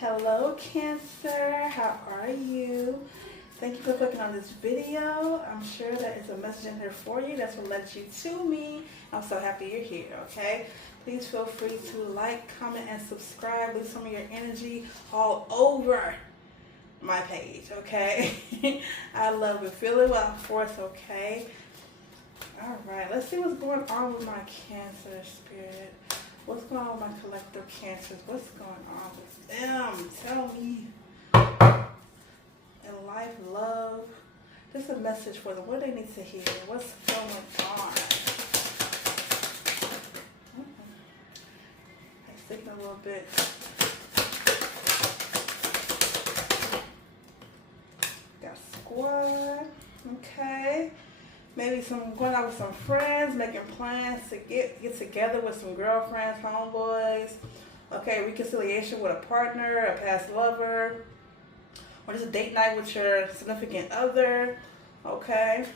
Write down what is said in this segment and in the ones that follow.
Hello Cancer, how are you? Thank you for clicking on this video. I'm sure that is a message in here for you that's what led you to me. I'm so happy you're here, okay? Please feel free to like, comment, and subscribe. Leave some of your energy all over my page, okay? I love it. Feel it well for us, okay? All right, let's see what's going on with my Cancer spirit. What's going on with my collective Cancers? What's going on with them? Tell me. In life, love. Just a message for them. What do they need to hear? What's going on? I'm thinking a little bit. Got squad. Okay. Maybe going out with some friends, making plans to get together with some girlfriends, homeboys. Okay, reconciliation with a partner, a past lover, or just a date night with your significant other. Okay.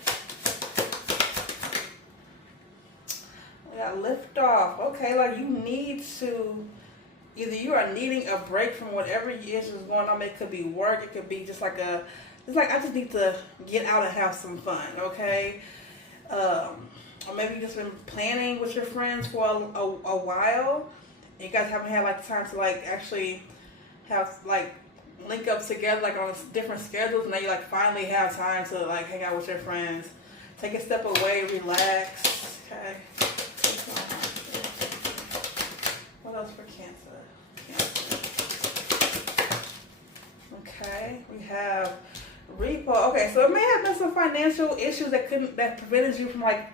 We got lift off. Okay, like you need to, either you are needing a break from whatever is going on. It could be work. It could be just like I just need to get out and have some fun, okay? Or maybe you just been planning with your friends for a while. And you guys haven't had like time to like actually have like link up together like on different schedules. And now you like finally have time to like hang out with your friends. Take a step away, relax, okay? What else for Cancer? Okay, we have repo. Okay, so it may have been some financial issues that prevented you from like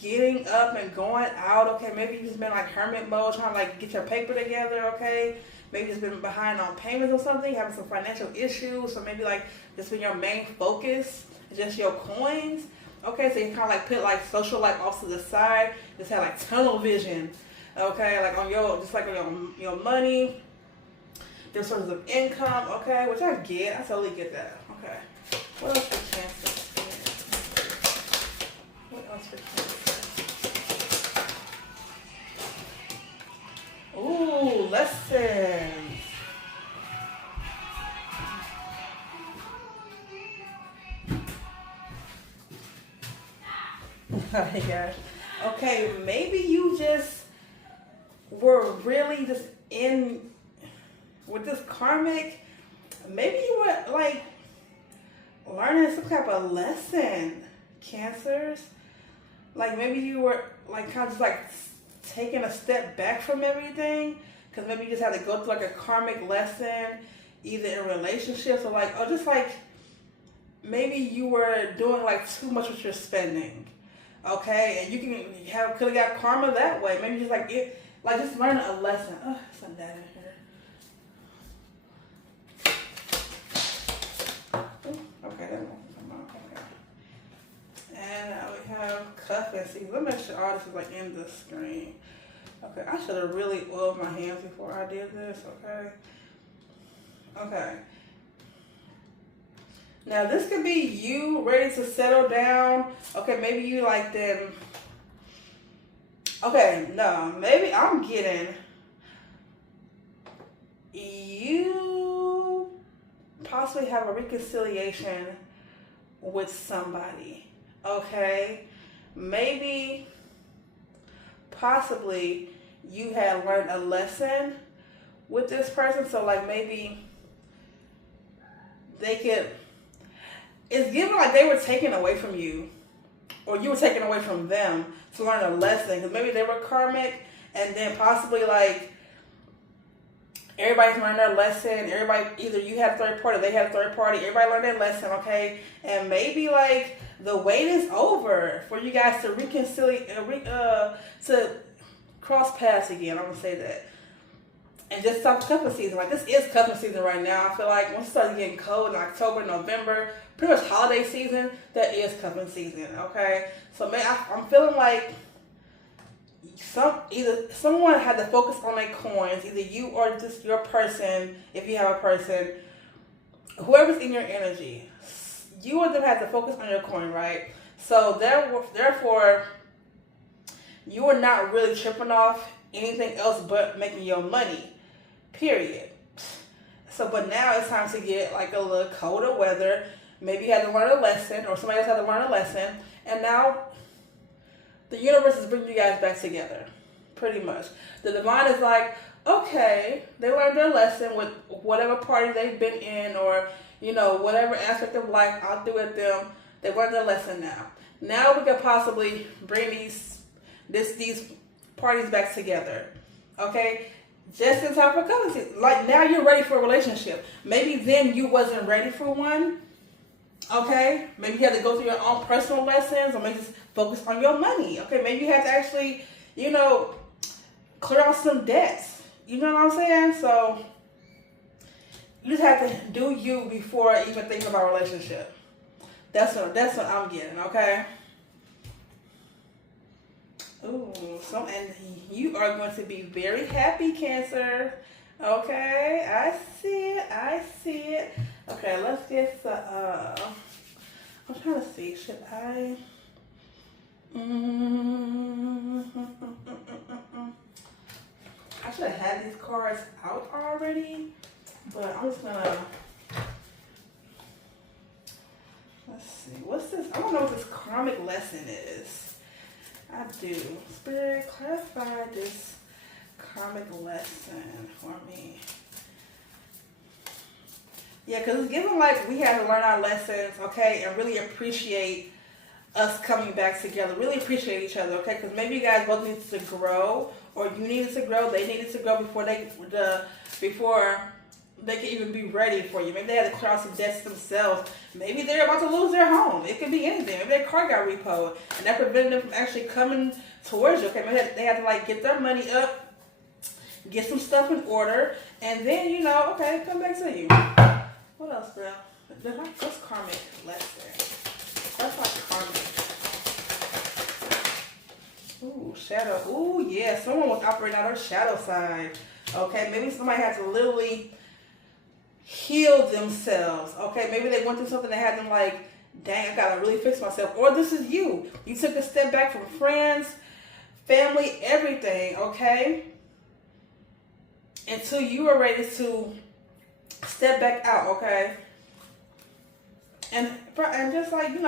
getting up and going out. Okay, maybe you just been like hermit mode, trying to like get your paper together. Okay, maybe just been behind on payments or something, having some financial issues. So maybe like this been your main focus, just your coins. Okay, so you kind of like put like social life off to the side, just had like tunnel vision. Okay, like on your your money, different sources of income. Okay, which I get, I totally get that. Okay, what else for Cancer? What else for Cancer? Ooh, lessons. Oh my gosh. Okay, maybe you just were really just in with this karmic. Maybe you were like learning some type of lesson, Cancers. Like maybe you were like kind of just like taking a step back from everything, because maybe you just had to go through like a karmic lesson, either in relationships or like, or just like maybe you were doing like too much with your spending. Okay, and you could have got karma that way. Maybe just like just learn a lesson. Oh, some data in here. Okay, that won't come out. Okay. And now we have cuffing season. Let me make sure all this is like in the screen. Okay, I should have really oiled my hands before I did this. Okay. Okay. Now this could be you ready to settle down. Okay, maybe you like then. Okay, no, maybe I'm getting you possibly have a reconciliation with somebody. Okay, maybe possibly you had learned a lesson with this person, so like maybe they could, it's given like they were taken away from you, or you were taken away from them to learn a lesson, because maybe they were karmic, and then possibly like everybody's learned their lesson. Everybody, either you had a third party, or they had a third party. Everybody learned their lesson, okay? And maybe like the wait is over for you guys to to cross paths again. I'm gonna say that, and just stop cuffing season. Like this is cuffing season right now. I feel like once it starts getting cold in October, November, pretty much holiday season, that is cuffing season. Okay, so man, I'm feeling like someone had to focus on their coins, either you or just your person, if you have a person, whoever's in your energy, you or them had to focus on your coin, right? So therefore, you are not really tripping off anything else but making your money, period. So, but now it's time to get like a little colder weather. Maybe you had to learn a lesson, or somebody else had to learn a lesson, and now the universe is bringing you guys back together, pretty much. The divine is like, okay, they learned their lesson with whatever party they've been in, or whatever aspect of life out there with them. They learned their lesson now. Now we could possibly bring these parties back together, okay? Just in time for couples. Like now you're ready for a relationship. Maybe then you wasn't ready for one. Okay? Maybe you had to go through your own personal lessons, or maybe just focus on your money. Okay? Maybe you had to actually, clear out some debts. You know what I'm saying? So you just have to do you before even thinking about a relationship. That's what I'm getting, okay? Ooh, and you are going to be very happy, Cancer. Okay, I see it. Okay, let's get I'm trying to see, should I? I should have had these cards out already, but I'm just gonna, let's see, what's this? I don't know what this karmic lesson is. I do. Spirit, clarify this karmic lesson for me. Yeah, because it's given like we had to learn our lessons, okay, and really appreciate us coming back together. Really appreciate each other, okay? Because maybe you guys both needed to grow, or you needed to grow, they needed to grow before they could even be ready for you. Maybe they had to clear out some debts themselves. Maybe they're about to lose their home. It could be anything. Maybe their car got repoed, and that prevented them from actually coming towards you. Okay, maybe they had to like get their money up, get some stuff in order, and then okay, come back to you. What else, bro? What's karmic lesson? That's like karmic. Ooh, shadow. Ooh, yeah. Someone was operating on their shadow side. Okay, maybe somebody had to literally heal themselves. Okay, maybe they went through something that had them like, dang, I gotta really fix myself. Or this is you. You took a step back from friends, family, everything, okay? Until you were ready to step back out, okay? And just like,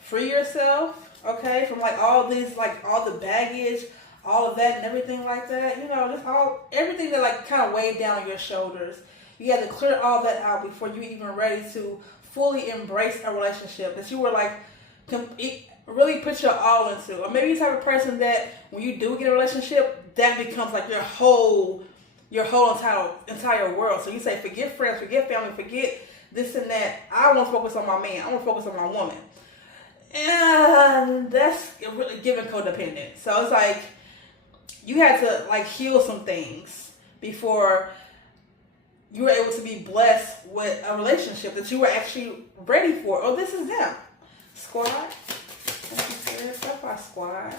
free yourself, okay, from like all these, like all the baggage, all of that and everything like that, just everything that like kind of weighed down on your shoulders. You had to clear all that out before you even ready to fully embrace a relationship that you were like really put your all into. Or maybe you're the type of person that when you do get a relationship, that becomes like your whole entire world. So you say, forget friends, forget family, forget this and that. I want to focus on my man. I want to focus on my woman. And that's really giving codependent. So it's like you had to like heal some things before you were able to be blessed with a relationship that you were actually ready for. Oh, this is them. Squad. Thank you, Spirit. Stuff our squad.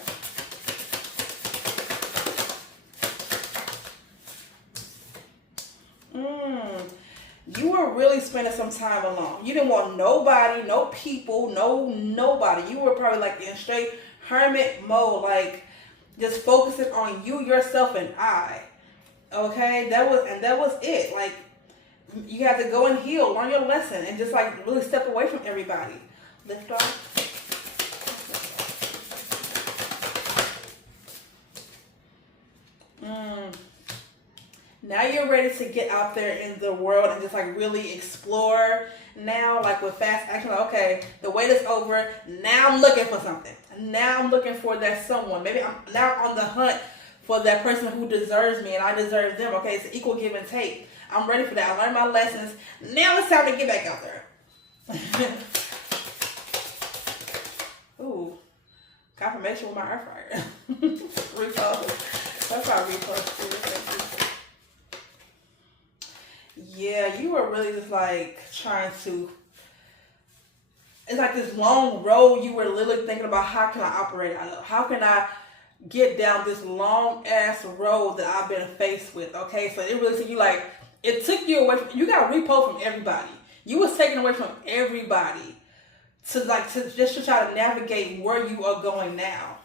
You were really spending some time alone. You didn't want nobody, no people, nobody. You were probably like in straight hermit mode, like just focusing on you, yourself, and I. Okay, that was it. Like you had to go and heal, learn your lesson, and just like really step away from everybody. Lift off. Now you're ready to get out there in the world and just like really explore. Now, like with fast action, like, okay, the wait is over. Now I'm looking for something. Now I'm looking for that someone. Maybe I'm now on the hunt for that person who deserves me and I deserve them. Okay, it's an equal give and take. I'm ready for that. I learned my lessons. Now it's time to get back out there. Ooh, confirmation with my air fryer. Repost. That's our repost. Yeah, you were really just like trying to. It's like this long road. You were literally thinking about how can I operate out of? How can I get down this long ass road that I've been faced with? Okay, so it really took you like it took you away from. You got repo from everybody. You was taken away from everybody to try to navigate where you are going now.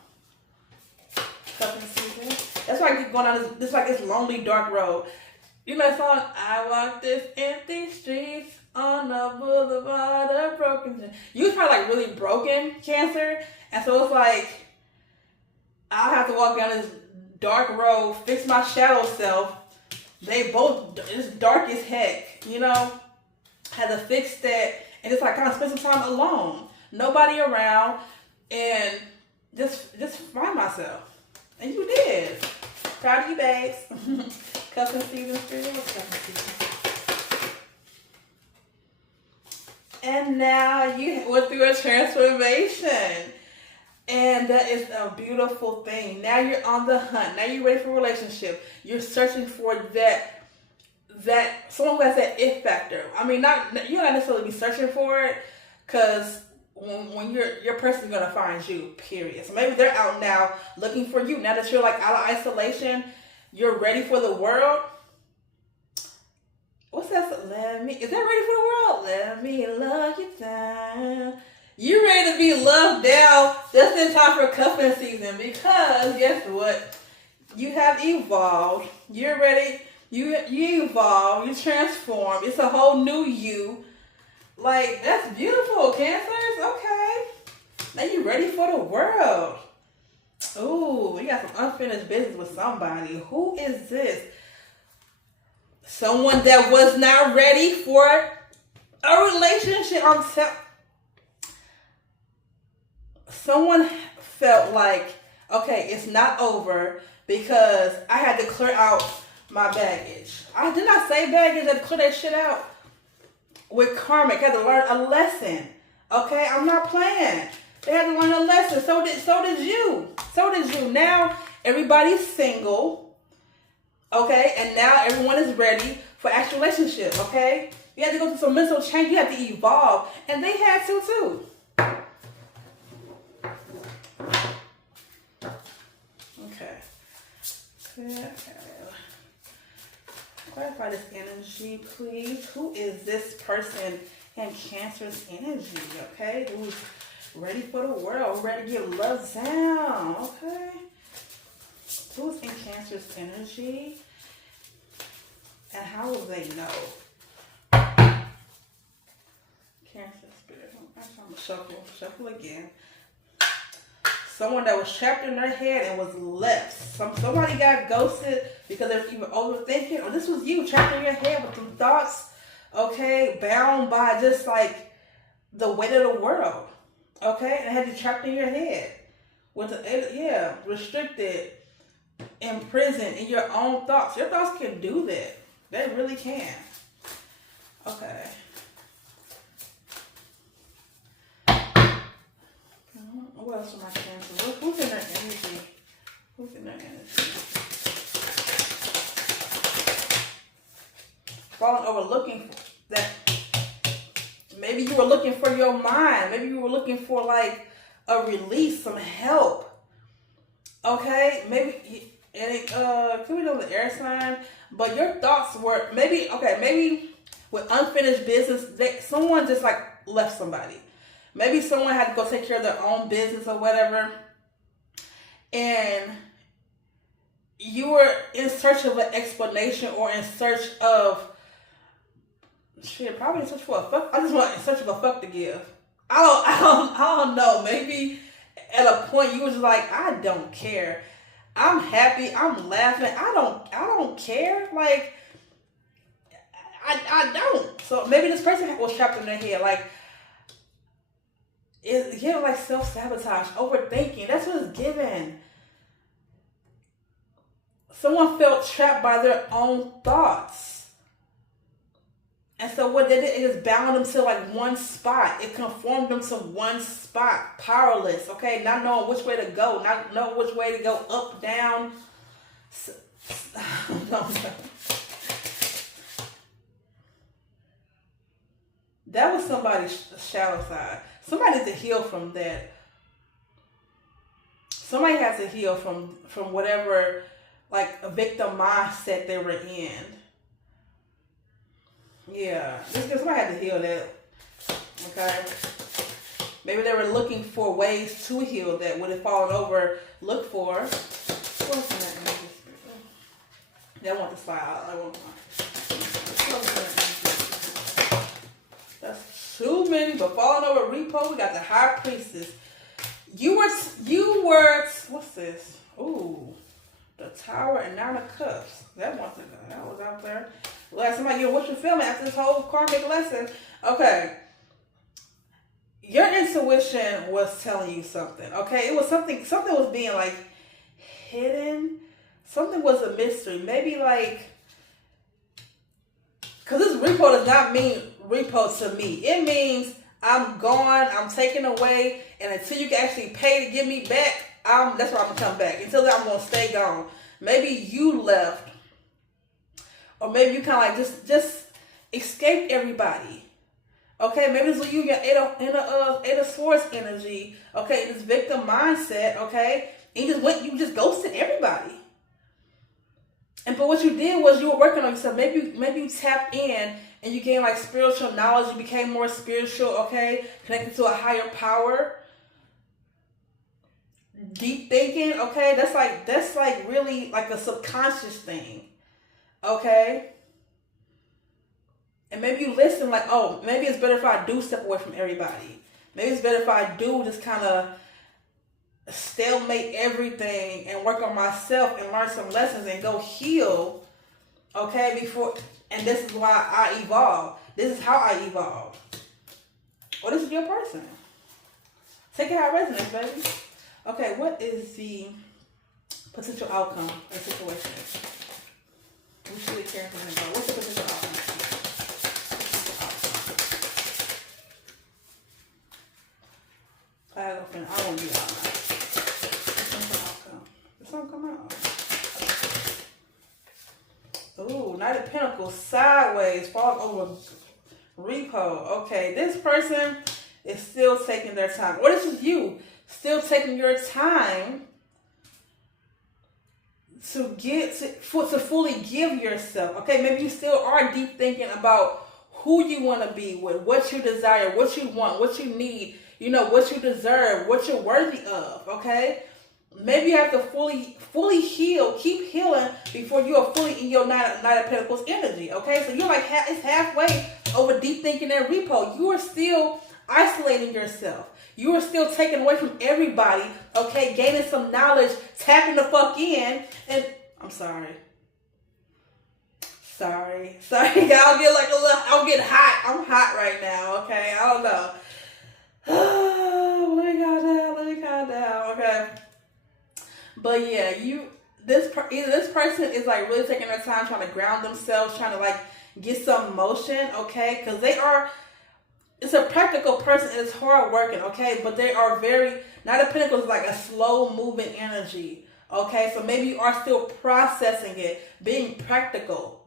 That's why I keep going on this lonely dark road. You know that song, I walk this empty streets on the boulevard of broken dreams. You was probably like really broken, Cancer. And so it's like, I'll have to walk down this dark road, fix my shadow self. They both, it's dark as heck, you know? Had to fix that and just like kind of spend some time alone. Nobody around and just find myself. And you did. Proud of you, babes. Cuffing season, spiritual cuffing season. And now you went through a transformation. And that is a beautiful thing. Now you're on the hunt. Now you're ready for a relationship. You're searching for that someone who has that it factor. I mean, you're not necessarily be searching for it, because when your person's gonna find you, period. So maybe they're out now looking for you. Now that you're like out of isolation, you're ready for the world. What's that? Is that ready for the world? Let me love you down. You're ready to be loved down just in time for cuffing season, because guess what? You have evolved. You're ready. You evolve. You transform. It's a whole new you. Like, that's beautiful, Cancers. Okay. Now you're ready for the world. Ooh, you got some unfinished business with somebody. Who is this? Someone that was not ready for a relationship. Someone felt like, okay, it's not over because I had to clear out my baggage. I did not say baggage. I had to clear that shit out. With karmic, I had to learn a lesson. Okay, I'm not playing. They had to learn a lesson. So did you. Now everybody's single. Okay, and now everyone is ready for actual relationship. Okay, you had to go through some mental change. You had to evolve, and they had to too. Okay. Clarify this energy, please. Who is this person in Cancer's energy? Okay, who's ready for the world? Ready to get love down? Okay. Who's in Cancer's energy? And how will they know? Cancer spirit. I'm gonna shuffle again. Someone that was trapped in their head and was left. Somebody got ghosted because they were either overthinking, or this was you trapped in your head with some thoughts, okay, bound by just like the weight of the world, okay, and had you trapped in your head with restricted, imprisoned in your own thoughts. Your thoughts can do that. They really can. Okay. What else am I Cancer? Who's in their energy? Who's in their energy? Falling over, looking for that. Maybe you were looking for your mind. Maybe you were looking for like a release, some help. Okay, maybe could we know the air sign? But your thoughts were maybe with unfinished business. Someone just like left somebody. Maybe someone had to go take care of their own business or whatever. And you were in search of an explanation, or in search of, probably in search for a fuck. I just want in search of a fuck to give. I don't know. Maybe at a point you was like, I don't care. I'm happy. I'm laughing. I don't care. Like, I don't. So maybe this person was trapped in their head. Like, it's giving like self-sabotage, overthinking. That's what it's giving. Someone felt trapped by their own thoughts. And so what they did, it just bound them to like one spot. It conformed them to one spot. Powerless, okay? Not knowing which way to go. Not knowing which way to go. Up, down. That was somebody's shadow side. Somebody has to heal from that. Somebody has to heal from whatever, like, a victim mindset they were in. Yeah. Somebody had to heal that. Okay? Maybe they were looking for ways to heal that. What had fallen over, look for. What's in that energy? That want to slide out. I want That's too many. But falling over repo, we got the high priestess. You were, what's this? Ooh, the Tower and 9 of Cups. That was out there. Last somebody, what you feeling after this whole karmic lesson? Okay. Your intuition was telling you something, okay? It was something was being like hidden. Something was a mystery. Maybe like, because this repo does not mean repo to me. It means I'm gone, I'm taken away, and until you can actually pay to get me back, that's where I'm going to come back. Until then, I'm going to stay gone. Maybe you left, or maybe you kind of like just escaped everybody. Okay, maybe this was you, your Eight of Swords energy. Okay, this victim mindset. Okay, and you just ghosted everybody. But what you did was you were working on yourself. Maybe you tapped in and you gained like spiritual knowledge. You became more spiritual. Okay, connected to a higher power. Deep thinking. Okay, that's like really like a subconscious thing. Okay. And maybe you listen like, oh, maybe it's better if I do step away from everybody. Maybe it's better if I do just kind of stalemate everything and work on myself and learn some lessons and go heal, okay, and this is why I evolve. This is how I evolve. Well, this is your person. Take it how it resonates, baby. Okay, what is the potential outcome of the situation? We should be caring for him. What's the potential outcome? I won't be out now. Did something come out? Ooh, Knight of Pentacles, sideways, fall over repo. Okay, this person is still taking their time. Or this is you, still taking your time to fully give yourself. Okay, maybe you still are deep thinking about who you want to be with, what you desire, what you want, what you need. You know, what you deserve, what you're worthy of, okay? Maybe you have to fully heal, keep healing before you are fully in your Knight of Pentacles energy, okay? So you're like, it's halfway over deep thinking and repo. You are still isolating yourself. You are still taking away from everybody, okay? Gaining some knowledge, tapping the fuck in, and I'm sorry. Sorry, I'll get hot. I'm hot right now, okay? I don't know. Let me calm down. Okay. But yeah, this person is like really taking their time trying to ground themselves, trying to like get some motion, okay? Because it's a practical person and it's hard working, okay? But they are Knight of Pentacles is like a slow moving energy, okay? So maybe you are still processing it, being practical,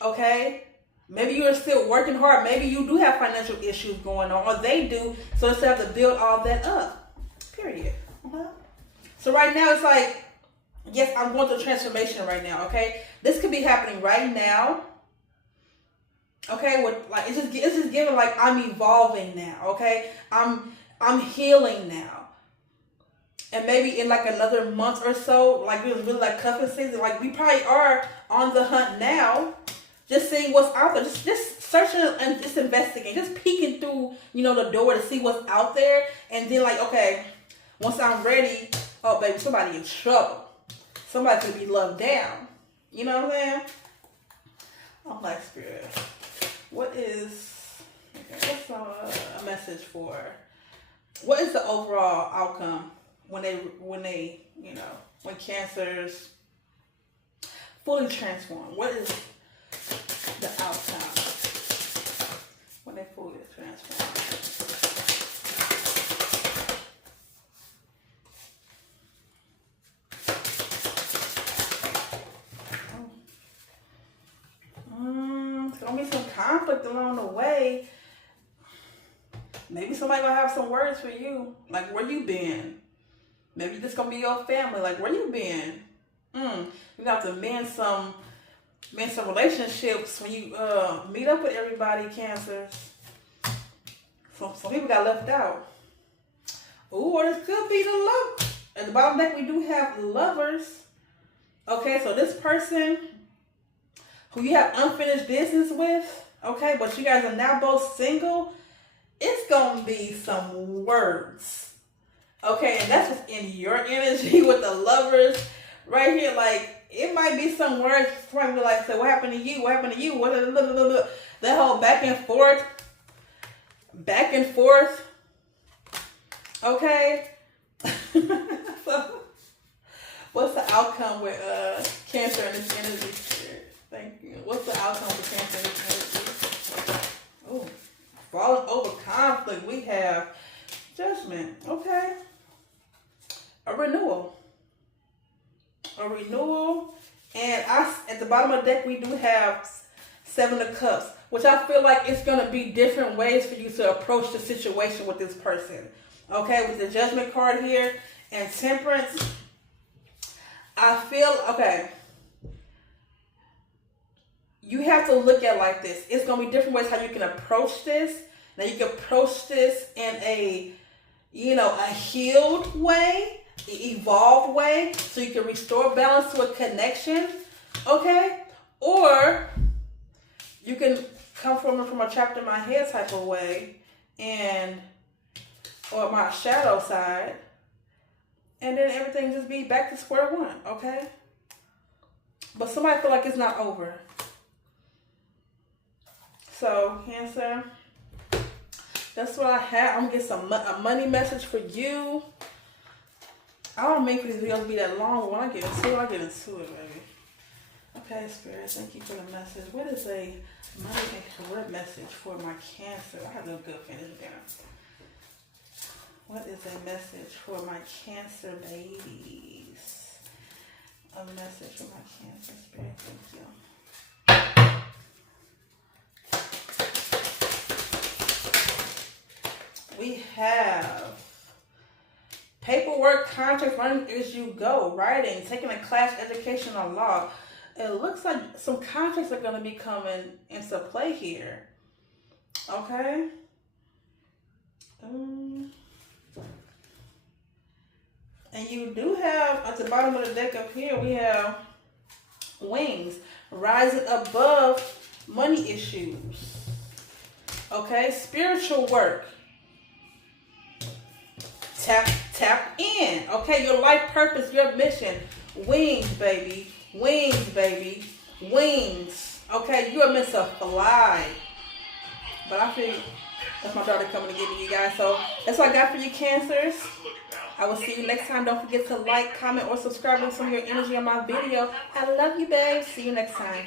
okay? Maybe you're still working hard. Maybe you do have financial issues going on, or they do. So they still have to build all that up. Period. Uh-huh. So right now it's like, yes, I'm going through transformation right now. Okay, this could be happening right now. Okay, it's just giving like I'm evolving now. Okay, I'm healing now, and maybe in like another month or so, like it was really like cuffing season. Like we probably are on the hunt now. Just seeing what's out there, just searching and just investigating, just peeking through, the door to see what's out there, and then like, okay, once I'm ready, oh baby, somebody in trouble, somebody could be loved down. You know what I'm saying? I'm like, Spirit, what's a message for? What is the overall outcome when Cancers fully transform? What is the outcome when they fully transform? It's gonna be some conflict along the way. Maybe somebody gonna have some words for you, like where you been. Maybe this gonna be your family, like where you been. You have to mend some relationships when you meet up with everybody, Cancers. Some people got left out. Ooh, or this could be the love. At the bottom deck, we do have Lovers. Okay, so this person who you have unfinished business with, okay, but you guys are now both single, it's gonna be some words. Okay, and that's what's in your energy with the lovers right here. Like, it might be some words from like, say, what happened to you? What happened to you? That whole back and forth. Back and forth. Okay. So, what's the outcome with Cancer and this energy spirit? Thank you. What's the outcome with Cancer and this energy? Oh, falling over conflict. We have Judgment. Okay. A renewal. A renewal. And at the bottom of the deck, we do have Seven of Cups, which I feel like it's going to be different ways for you to approach the situation with this person. Okay, with the Judgment card here and Temperance, I feel, okay, you have to look at it like this. It's going to be different ways how you can approach this. Now, you can approach this in a, a healed way, an evolved way, so you can restore balance to a connection, okay? Or you can come from a trapped in my head type of way, or my shadow side, and then everything just be back to square one, okay? But somebody feel like it's not over. So, Cancer, that's what I have. I'm gonna get a money message for you. I don't make these videos be that long, but when I get into it, baby. Okay, Spirit, thank you for the message. What is a money and career message for my Cancer? I have no good finish down. What is a message for my Cancer babies? A message for my Cancer Spirit, thank you. We have paperwork, contracts, running as you go, writing, taking a class, education on law. It looks like some contracts are going to be coming into play here. Okay. And you do have, at the bottom of the deck up here, we have wings, rising above money issues. Okay, spiritual work. Tap in. Okay, your life purpose, your mission. Wings, baby. Wings, baby. Wings. Okay, you are meant to fly. But I feel that's my daughter coming to get me, you guys. So that's what I got for you, Cancers. I will see you next time. Don't forget to like, comment, or subscribe with some of your energy on my video. I love you, babe. See you next time.